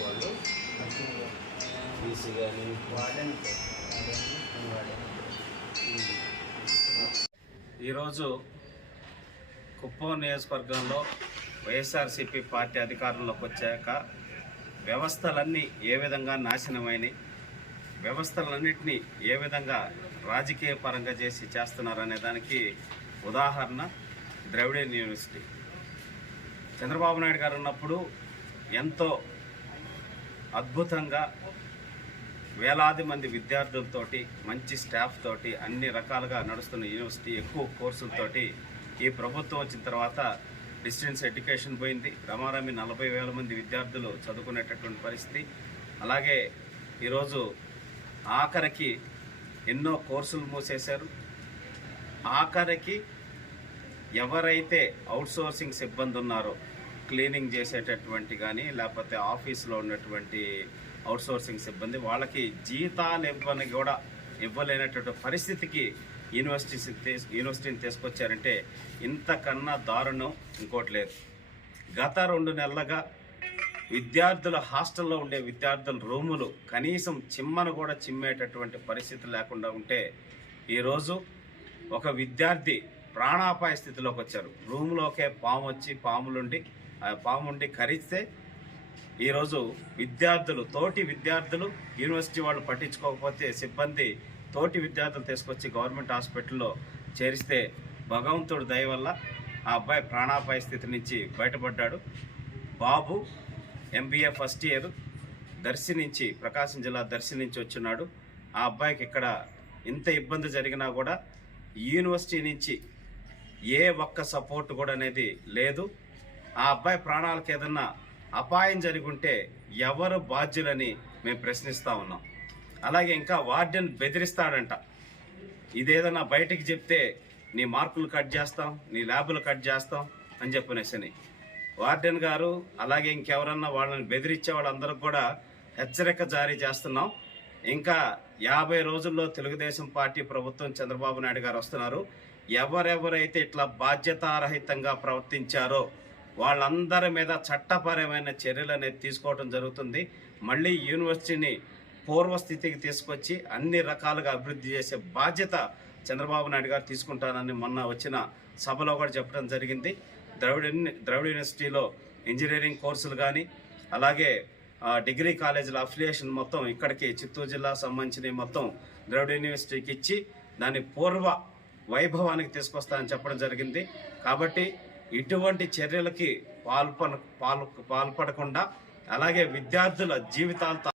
వాళ్ళు బీసీ కానీ ఈరోజు కుప్పం నియోజకవర్గంలో వైఎస్ఆర్సీపీ పార్టీ అధికారంలోకి వచ్చాక వ్యవస్థలన్నీ ఏ విధంగా నాశనమైనవి వ్యవస్థలన్నింటినీ ఏ విధంగా రాజకీయ పరంగా చేసి చేస్తున్నారనే దానికి ఉదాహరణ ద్రవిడియన్ యూనివర్సిటీ. చంద్రబాబు నాయుడు గారు ఉన్నప్పుడు ఎంతో అద్భుతంగా వేలాది మంది విద్యార్థులతోటి మంచి స్టాఫ్ తోటి అన్ని రకాలుగా నడుస్తున్న యూనివర్సిటీ ఎక్కువ కోర్సులతోటి ఈ ప్రభుత్వం వచ్చిన తర్వాత డిస్టెన్స్ ఎడ్యుకేషన్ పోయింది. రమారమి నలభై వేల మంది విద్యార్థులు చదువుకునేటటువంటి పరిస్థితి. అలాగే ఈరోజు ఆఖరికి ఎన్నో కోర్సులు మూసేశారు. ఆఖరికి ఎవరైతే అవుట్సోర్సింగ్ సిబ్బంది ఉన్నారో క్లీనింగ్ చేసేటటువంటి కానీ లేకపోతే ఆఫీస్లో ఉన్నటువంటి అవుట్సోర్సింగ్ సిబ్బంది వాళ్ళకి జీతాలు ఇవ్వని కూడా ఇవ్వలేనటువంటి పరిస్థితికి యూనివర్సిటీ యూనివర్సిటీని తీసుకొచ్చారంటే ఇంతకన్నా దారుణం ఇంకోటి లేదు. గత రెండు నెలలుగా విద్యార్థుల హాస్టల్లో ఉండే విద్యార్థుల రూములు కనీసం చిమ్మను కూడా చిమ్మేటటువంటి పరిస్థితి లేకుండా ఉంటే ఈరోజు ఒక విద్యార్థి ప్రాణాపాయ స్థితిలోకి వచ్చారు. రూమ్లోకే పాము వచ్చి పాములుండి ఆ కరిస్తే ఈరోజు విద్యార్థులు తోటి విద్యార్థులు యూనివర్సిటీ వాళ్ళు పట్టించుకోకపోతే సిబ్బంది తోటి విద్యార్థులు తీసుకొచ్చి గవర్నమెంట్ హాస్పిటల్లో చేరిస్తే భగవంతుడు దయ వల్ల ఆ అబ్బాయి ప్రాణాపాయ స్థితి నుంచి బయటపడ్డాడు. బాబు ఎంబీఏ ఫస్ట్ ఇయర్ దర్శి నుంచి ప్రకాశం జిల్లా దర్శి నుంచి వచ్చినాడు. ఆ అబ్బాయికి ఇక్కడ ఇంత ఇబ్బంది జరిగినా కూడా యూనివర్సిటీ నుంచి ఏ ఒక్క సపోర్ట్ కూడా అనేది లేదు. ఆ అబ్బాయి ప్రాణాలకు ఏదన్నా అపాయం జరిగి ఉంటే ఎవరు బాధ్యులని మేము ప్రశ్నిస్తూ ఉన్నాం. అలాగే ఇంకా వార్డెన్ బెదిరిస్తాడంట. ఇదేదన్నా బయటికి చెప్తే నీ మార్కులు కట్ చేస్తాం నీ ల్యాబులు కట్ చేస్తాం అని చెప్పనేసని. వార్డెన్ గారు అలాగే ఇంకెవరన్నా వాళ్ళని బెదిరించే వాళ్ళందరికి కూడా హెచ్చరిక జారీ చేస్తున్నాం. ఇంకా యాభై రోజుల్లో తెలుగుదేశం పార్టీ ప్రభుత్వం చంద్రబాబు నాయుడు గారు వస్తున్నారు. ఎవరెవరైతే ఇట్లా బాధ్యతారహితంగా ప్రవర్తించారో వాళ్ళందరి మీద చట్టపరమైన చర్యలు అనేది తీసుకోవడం జరుగుతుంది. మళ్ళీ యూనివర్సిటీని పూర్వస్థితికి తీసుకొచ్చి అన్ని రకాలుగా అభివృద్ధి చేసే బాధ్యత చంద్రబాబు నాయుడు గారు తీసుకుంటానని మొన్న వచ్చిన సభలో కూడా చెప్పడం జరిగింది. ద్రవిడ ద్రవిడ యూనివర్సిటీలో ఇంజనీరింగ్ కోర్సులు కానీ అలాగే డిగ్రీ కాలేజీల అఫిలియేషన్ మొత్తం ఇక్కడికి చిత్తూరు జిల్లా సంబంధించిన మొత్తం ద్రవిడ యూనివర్సిటీకి ఇచ్చి దాని పూర్వ వైభవానికి తీసుకొస్తానని చెప్పడం జరిగింది. కాబట్టి ఇటువంటి చర్యలకి పాల్పన పాల్ పాల్పడకుండా అలాగే విద్యార్థుల జీవితాలతో